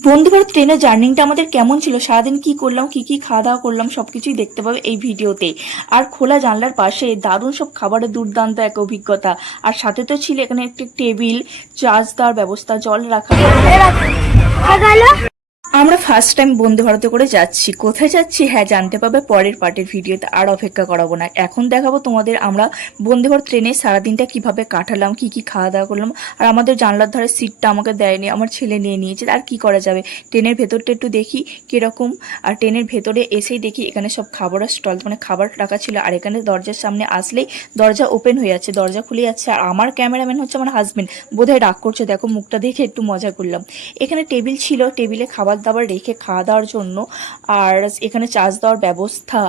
বন্দে ভারত ট্রেনের জার্নিটা আমাদের কেমন ছিল, সারাদিন কি করলাম, কি কি খাওয়া দাওয়া করলাম, সবকিছুই দেখতে পাবে এই ভিডিওতে। আর খোলা জানলার পাশে দারুণ সব খাবারের দুর্দান্ত এক অভিজ্ঞতা। আর সাথে তো ছিল এখানে একটি টেবিল, চার্জ দেওয়ার ব্যবস্থা, জল রাখার ব্যবস্থা। আমরা ফার্স্ট টাইম বন্দে ভারতে করে যাচ্ছি। কোথায় যাচ্ছি হ্যাঁ জানতে পাবে পরের পার্টের ভিডিওতে, আর অপেক্ষা করাবো না। এখন দেখাবো তোমাদের আমরা বন্দে ভারত ট্রেনে সারাদিনটা কিভাবে কাটালাম, কি কি খাওয়া দাওয়া করলাম। আর আমাদের জানলার ধারে সিটটা আমাকে দেয়নি, আমার ছেলে নিয়ে নিয়েছে। আর কি করা যাবে, ট্রেনের ভেতরটা একটু দেখি কিরকম। আর ট্রেনের ভেতরে এসেই দেখি এখানে সব খাবারের স্টল, মানে খাবার রাখা ছিল। আর এখানে দরজার সামনে আসলেই দরজা ওপেন হয়ে যাচ্ছে, দরজা খুলে যাচ্ছে। আর আমার ক্যামেরাম্যান হচ্ছে আমার হাজবেন্ড, বোধহয় রাগ করছে, দেখো মুখটা দেখে একটু মজা করলাম। এখানে টেবিল ছিল, টেবিলে খাবার দাবার রেখে খাওয়া দাওয়ার জন্য। আর এখানে চার্জ দেওয়ার ব্যবস্থা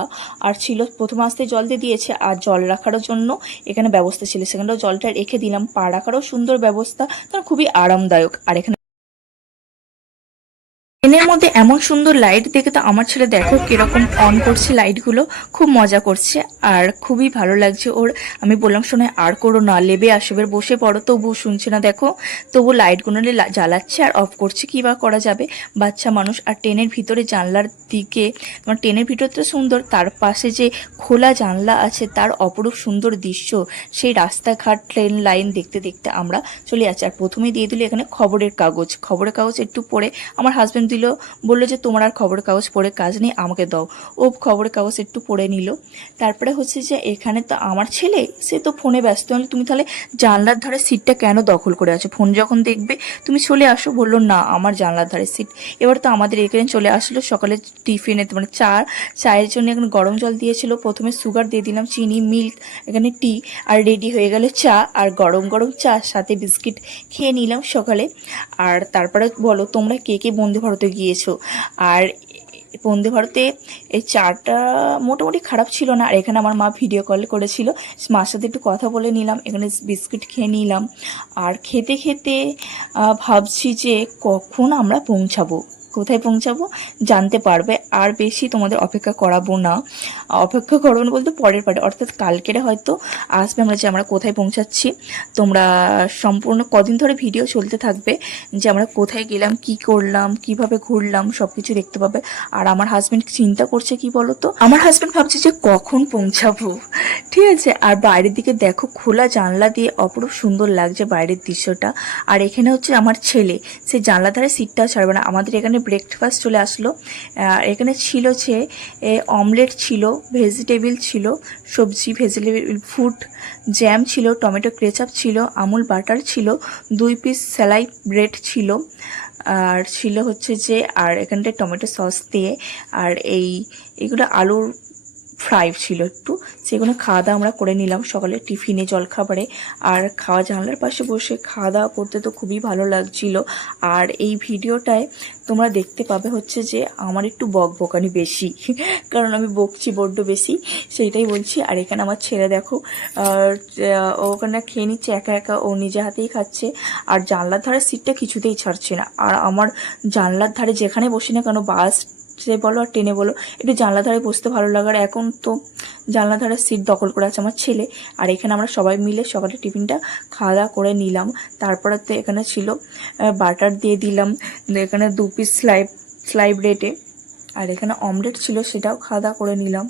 আর ছিল, প্রথম আসতে জল দিয়ে দিয়েছে। আর জল রাখারও জন্য এখানে ব্যবস্থা ছিল, সেখানেও জলটা রেখে দিলাম। পা রাখারও সুন্দর ব্যবস্থা, খুবই আরামদায়ক। আর এখানে ট্রেনের মধ্যে এমন সুন্দর লাইট দেখে তো আমার ছেলে দেখো কিরকম অন করছে লাইটগুলো, খুব মজা করছে আর খুবই ভালো লাগছে ওর। আমি বললাম শোনা আর করো না, লেবে আসবে, বসে পড়ো, তবু শুনছে না। দেখো তবু লাইটগুলো জ্বালাচ্ছে আর অফ করছে, কী বা করা যাবে, বাচ্চা মানুষ। আর ট্রেনের ভিতরে জানলার দিকে, মানে ট্রেনের ভিতরটা সুন্দর, তার পাশে যে খোলা জানলা আছে তার অপরূপ সুন্দর দৃশ্য। সেই রাস্তাঘাট ট্রেন লাইন দেখতে দেখতে আমরা চলে যাচ্ছি। আর প্রথমেই দিয়ে দিল এখানে খবরের কাগজ একটু পড়ে আমার হাজব্যান্ড দিল, বললো যে তোমার আর খবরের কাগজ পড়ে কাজ নেই, আমাকে দাও। ও খবরের কাগজ একটু পড়ে নিল। তারপরে হচ্ছে যে এখানে তো আমার ছেলে, সে তো ফোনে ব্যস্ত। হলে তুমি তাহলে জানলার ধারে সিটটা কেন দখল করে আছো, ফোন যখন দেখবে তুমি চলে আসো। বললো না আমার জানলার ধারে সিট। এবার তো আমাদের এখানে চলে আসলো সকালে টিফিনে, মানে চায়ের জন্য এখানে গরম জল দিয়েছিল, প্রথমে সুগার দিয়ে দিলাম, চিনি, মিল্ক, এখানে টি, আর রেডি হয়ে গেল চা। আর গরম গরম চা সাথে বিস্কিট খেয়ে নিলাম সকালে। আর তারপরে বলো তোমরা কে কে বন্দে ভারতে গিয়েছো। আর বন্দে ভারতে এই চাটা মোটামুটি খারাপ ছিল না। আর এখানে আমার মা ভিডিও কল করেছিল, মার সাথে একটু কথা বলে নিলাম, এখানে বিস্কুট খেয়ে নিলাম। আর খেতে খেতে ভাবছি যে কখন আমরা পৌঁছাবো, কোথায় পৌঁছাবো জানতে পারবে। আর বেশি তোমাদের অপেক্ষা করাবো না, অপেক্ষা করবো না বলতে পরের পারে অর্থাৎ কালকেরে হয়তো আসবে আমরা যে আমরা কোথায় পৌঁছাচ্ছি। তোমরা সম্পূর্ণ কদিন ধরে ভিডিও চলতে থাকবে যে আমরা কোথায় গেলাম, কি করলাম, কিভাবে ঘুরলাম, সব কিছু দেখতে পাবে। আর আমার হাজব্যান্ড চিন্তা করছে কি বলো তো, আমার হাজব্যান্ড ভাবছে যে কখন পৌঁছাবো, ঠিক আছে। আর বাইরের দিকে দেখো খোলা জানলা দিয়ে অপরূপ সুন্দর লাগছে বাইরের দৃশ্যটা। আর এখানে হচ্ছে আমার ছেলে, সে জানলা ধারে সিটটাও ছাড়বে না। আমাদের এখানে ব্রেকফাস্ট চলে আসলো। এখানে ছিল যে অমলেট ছিল, ভেজিটেবিল ছিল, সবজি ভেজিটেবিল, ফুড, জ্যাম ছিল, টমেটো কেচাপ ছিল, আমুল বাটার ছিল, 2 পিস সেলাই ব্রেড ছিল, আর ছিল হচ্ছে যে, আর এখানটায় টমেটো সস দিয়ে, আর এইগুলো আলুর ফ্রাই ছিল একটু, সেগুলো খাওয়া দাওয়া আমরা করে নিলাম সকালে টিফিনে, জলখাবারে। আর খাওয়া জানলার পাশে বসে খাওয়া দাওয়া করতে তো খুবই ভালো লাগছিল। আর এই ভিডিওটায় তোমরা দেখতে পাবে হচ্ছে যে আমার একটু বকবকানি বেশি, কারণ আমি বকছি বড্ড বেশি, সেইটাই বলছি। আর এখানে আমার ছেলে দেখো ও ওখানে খেয়ে নিচ্ছে একা একা, ও নিজে হাতেই খাচ্ছে। আর জানলার ধারে সিটটা কিছুতেই ছাড়ছে না। আর আমার জানলার ধারে যেখানে বসি না কেন, বাস সে বলো আর ট্রেনে বলো, একটু জানলা ধারে বসতে ভালো লাগার। এখন তো জানলা ধারে সিট দখল করে আছে আমার ছেলে। আর এখানে আমরা সবাই মিলে সকালে টিফিনটা খাওয়া দাওয়া করে নিলাম। তারপরে তো এখানে ছিল বাটার দিয়ে দিলাম, এখানে 2 পিস স্লাই ব্রেডে, আর এখানে অমলেট ছিল, সেটাও খাওয়া দাওয়া করে নিলাম।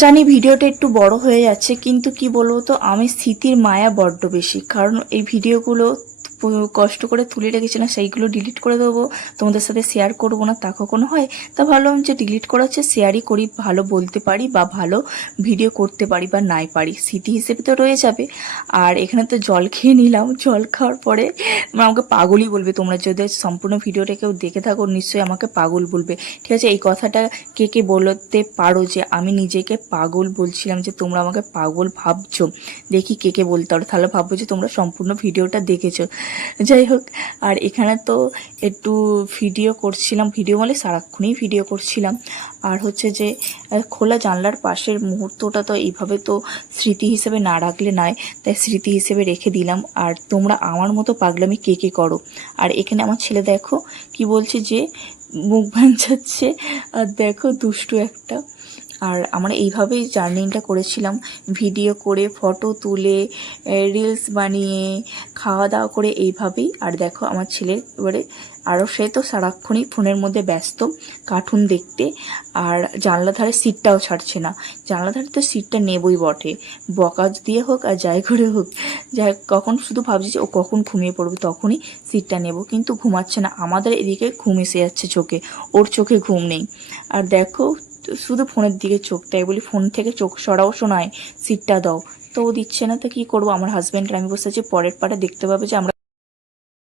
জানি ভিডিওটা একটু বড় হয়ে যাচ্ছে, কিন্তু কি বলবো তো, আমি স্মৃতির মায়া বড্ড বেশি, কারণ এই ভিডিওগুলো কষ্ট করে তুলে রেখেছি না, সেইগুলো ডিলিট করে দেবো, তোমাদের সাথে শেয়ার করবো না তা কখনো হয়। তা ভাবলাম যে ডিলিট করা হচ্ছে, শেয়ারই করি, ভালো বলতে পারি বা ভালো ভিডিও করতে পারি বা নাই পারি, স্মৃতি হিসেবে তো রয়ে যাবে। আর এখানে তো জল খেয়ে নিলাম, জল খাওয়ার পরে তোমরা আমাকে পাগলই বলবে, তোমরা যদি সম্পূর্ণ ভিডিওটা কেউ দেখে থাকো নিশ্চয়ই আমাকে পাগল বলবে, ঠিক আছে। এই কথাটা কে কে বলতে পারো যে আমি নিজেকে পাগল বলছিলাম, যে তোমরা আমাকে পাগল ভাবছো, দেখি কে কে বলতে পারো, তাহলে ভাববো যে তোমরা সম্পূর্ণ ভিডিওটা দেখেছো। যাই হোক, আর এখানে তো একটু ভিডিও করছিলাম, ভিডিও মানে সারাক্ষণই ভিডিও করছিলাম। আর হচ্ছে যে খোলা জানলার পাশের মুহূর্তটা তো এইভাবে তো স্মৃতি হিসেবে না রাখলে নয়, তাই স্মৃতি হিসেবে রেখে দিলাম। আর তোমরা আমার মতো পাগলামি কে কে করো। আর এখানে আমার ছেলে দেখো কি বলছে যে মুখ ভাঞ্চাচ্ছে, আর দেখো দুষ্টু একটা। আর আমরা এইভাবেই জার্নিটা করেছিলাম, ভিডিও করে, ফটো তুলে, রিলস বানিয়ে, খাওয়া দাওয়া করে এইভাবেই। আর দেখো আমার ছেলে এবারে আরও সে তো সারাক্ষণই ফোনের মধ্যে ব্যস্ত কার্টুন দেখতে, আর জানলা ধারে সিটটাও ছাড়ছে না। জানলা ধারে তো সিটটা নেবই বটে, বকা দিয়ে হোক আর যাই করে হোক, যাই কখন শুধু ভাবছি যে ও কখন ঘুমিয়ে পড়বে তখনই সিটটা নেব, কিন্তু ঘুমাচ্ছে না। আমাদের এদিকে ঘুম এসে যাচ্ছে চোখে, ওর চোখে ঘুম নেই। আর দেখো শুধু ফোনের দিকে চোখটাই, বলি ফোন থেকে চোখ সরাও, শোনায় সিটটা দাও, তো ও দিচ্ছে না। তো কী করবো, আমার হাজব্যান্ড আর আমি বসে আছি, পরের পাটা দেখতে পাবে যে আমরা